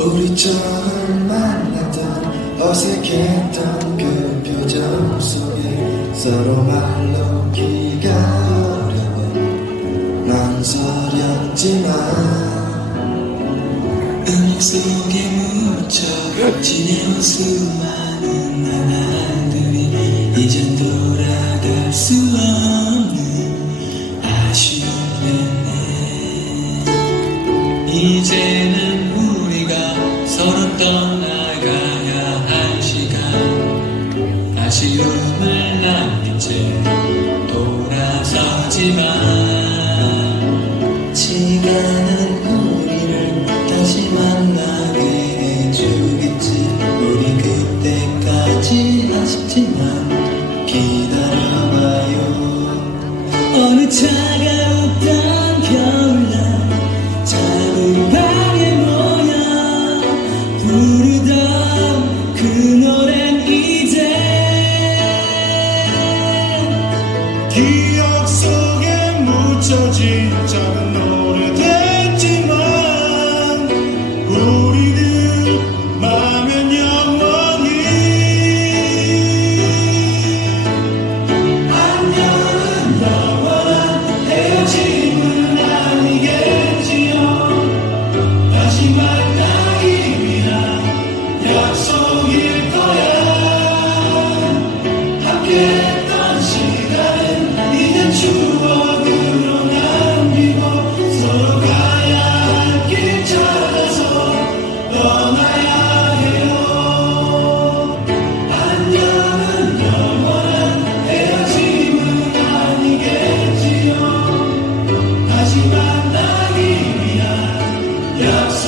우리 처음 만났던 어색했던 그 표정 속에 서로 말로 기가 어려워. 망설였지만 음악 속에 묻혀 지내온 수많은 나날들이 이젠 돌아갈 수 없는 아쉬운 내 이제는 우리가 서로 떠나가야 할 시간. 아쉬움을 남긴 채 돌아서지만 어느 차가웠던 겨울날 작은 방에 모여 부르던 그 노래 us.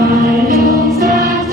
사정